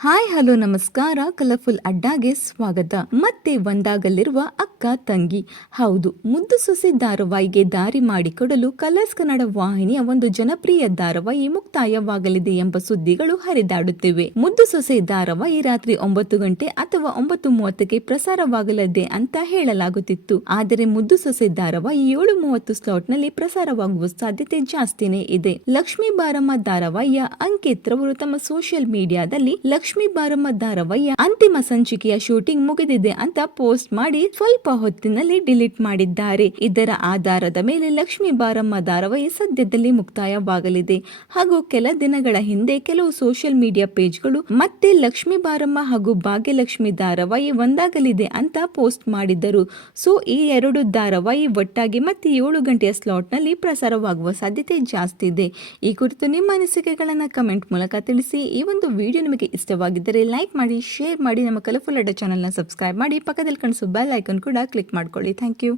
Hi hello ನಮಸ್ಕಾರ. Colourful ಅಡ್ಡಾಗೆ ಸ್ವಾಗತ. ಮತ್ತೆ ಒಂದಾಗಲಿರುವ ಅಕ್ಕ ತಂಗಿ. ಹೌದು, ಮುದ್ದು ಸೊಸೆ ಧಾರಾವಾಹಿಗೆ ದಾರಿ ಮಾಡಿಕೊಡಲು ಕಲರ್ಸ್ ಕನ್ನಡ ವಾಹಿನಿಯ ಒಂದು ಜನಪ್ರಿಯ ಧಾರಾವಾಹಿ ಮುಕ್ತಾಯವಾಗಲಿದೆ ಎಂಬ ಸುದ್ದಿಗಳು ಹರಿದಾಡುತ್ತಿವೆ. ಮುದ್ದು ಸೊಸೆ ಧಾರಾವಾಹಿ ರಾತ್ರಿ 9 ಗಂಟೆ ಅಥವಾ 9:30ಕ್ಕೆ ಪ್ರಸಾರವಾಗಲಿದೆ ಅಂತ ಹೇಳಲಾಗುತ್ತಿತ್ತು. ಆದರೆ ಮುದ್ದು ಸೊಸೆ ಧಾರಾವಾಹಿ 7:30 ಸ್ಲಾಟ್ ನಲ್ಲಿ ಪ್ರಸಾರವಾಗುವ ಸಾಧ್ಯತೆ ಜಾಸ್ತಿನೇ ಇದೆ. ಲಕ್ಷ್ಮೀ ಬಾರಮ್ಮ ಧಾರಾವಾಹಿಯ ಅಂಕಿತ್ ರವರು ತಮ್ಮ ಸೋಷಿಯಲ್ ಮೀಡಿಯಾದಲ್ಲಿ ಲಕ್ಷ್ಮೀ ಬಾರಮ್ಮ ಧಾರಾವಾಹಿಯ ಅಂತಿಮ ಸಂಚಿಕೆಯ ಶೂಟಿಂಗ್ ಮುಗಿದಿದೆ ಅಂತ ಪೋಸ್ಟ್ ಮಾಡಿ ಸ್ವಲ್ಪ ಹೊತ್ತಿನಲ್ಲಿ ಡಿಲೀಟ್ ಮಾಡಿದ್ದಾರೆ. ಇದರ ಆಧಾರದ ಮೇಲೆ ಲಕ್ಷ್ಮೀ ಬಾರಮ್ಮ ಧಾರಾವಾಹಿ ಸದ್ಯದಲ್ಲಿ ಮುಕ್ತಾಯವಾಗಲಿದೆ ಹಾಗೂ ಕೆಲ ದಿನಗಳ ಹಿಂದೆ ಕೆಲವು ಸೋಷಿಯಲ್ ಮೀಡಿಯಾ ಪೇಜ್ಗಳು ಮತ್ತೆ ಲಕ್ಷ್ಮೀ ಬಾರಮ್ಮ ಹಾಗೂ ಭಾಗ್ಯಲಕ್ಷ್ಮಿ ಧಾರಾವಾಹಿ ಒಂದಾಗಲಿದೆ ಅಂತ ಪೋಸ್ಟ್ ಮಾಡಿದ್ದರು. ಸೊ ಈ ಎರಡು ಧಾರಾವಾಹಿ ಒಟ್ಟಾಗಿ ಮತ್ತೆ 7 ಗಂಟೆಯ ಸ್ಲಾಟ್ ನಲ್ಲಿ ಪ್ರಸಾರವಾಗುವ ಸಾಧ್ಯತೆ ಜಾಸ್ತಿ ಇದೆ. ಈ ಕುರಿತು ನಿಮ್ಮ ಅನಿಸಿಕೆಗಳನ್ನ ಕಮೆಂಟ್ ಮೂಲಕ ತಿಳಿಸಿ. ಈ ಒಂದು ವಿಡಿಯೋ ನಿಮಗೆ ಇಷ್ಟವಾಗಿದ್ದರೆ ಲೈಕ್ ಮಾಡಿ, ಶೇರ್ ಮಾಡಿ, ನಮ್ಮ ಕಲರ್ಫುಲ್ ಅಡ್ಡ ಚಾನಲ್ನ ಸಬ್ಸ್ಕ್ರೈಬ್ ಮಾಡಿ, ಪಕ್ಕದಲ್ಲಿ ಕಾಣಿಸೋ ಬೆಲ್ ಐಕಾನ್ ಕೂಡ ಕ್ಲಿಕ್ ಮಾಡ್ಕೊಳ್ಳಿ. Thank you.